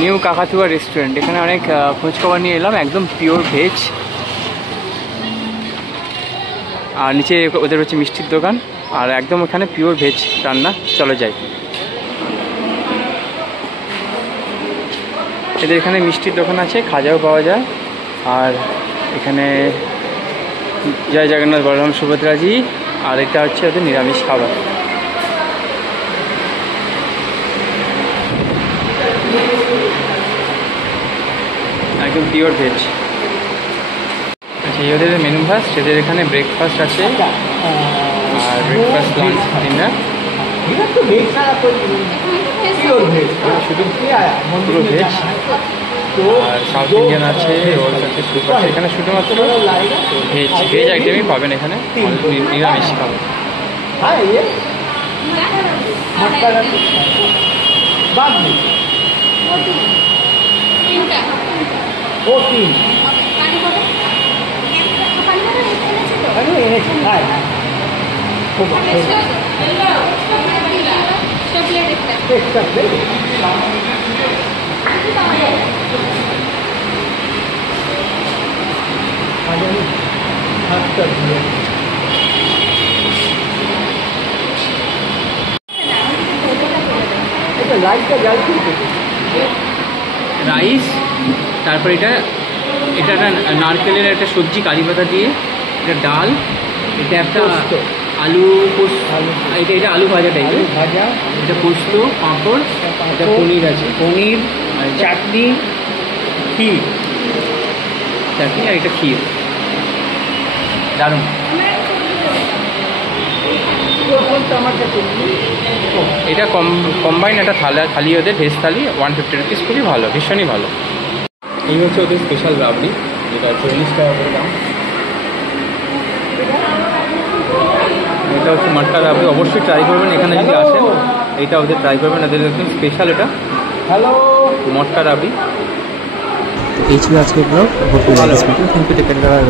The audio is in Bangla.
নিউ কাকাতুয়া রেস্টুরেন্ট, এখানে অনেক খোঁজখবর নিয়ে এলাম, একদম পিওর ভেজ। আর নিচে ওদের হচ্ছে মিষ্টির দোকান, আর একদম ওখানে পিওর ভেজ রান্না। চলো যাই। এদের এখানে মিষ্টির দোকান আছে, খাজাও পাওয়া যায়। আর এখানে জয় জগন্নাথ বলরাম সুভদ্রাজি, আর এটা হচ্ছে ওদের নিরামিষ খাবার। একদম পিওর ভেজ। আচ্ছা, এই ওদের মেনু ফাস্ট। এদের এখানে ব্রেকফাস্ট আছে, আর ব্রেকফাস্ট, লাঞ্চ, ডিনার। শুধু পুরো ভেজ। আর সাউথ ইন্ডিয়ান আছে, রোলস আছে, স্যুপ আছে। এখানে শুধুমাত্র ভেজ ভেজ আইটেমই পাবেন এখানে, নিরামিষ খাবার। রাইস, তারপর এটা একটা নারকেলের একটা সবজি কারি পাতা দিয়ে, এটা ডাল, এটা একটা আলু পোস্ত, এটা আলু ভাজা টাইপের ভাজা, এটা পোস্ত, পাঁপড়, এটা পনির আছে, পনির, চাটনি, ক্ষীর, চাটনি, আর এটা ক্ষীর। দারুণ। এটা কম্বাইন একটা থালি ওদের, ভেজ থালি, 150 রুপিস, খুবই ভালো, ভীষণই ভালো। এই হচ্ছে ওদের স্পেশাল রাবড়ি, যেটা 40 টাকা করে দাম। এটা হচ্ছে মাট্টা রাবড়ি, অবশ্যই ট্রাই করবেন এখানে যদি আসেন। এটা ওদের ট্রাই করবেন, ওদের একদম স্পেশাল এটা। হ্যালো, মটকা রাবড়ি। এই ছিল আজকের blog. Thank you, take care.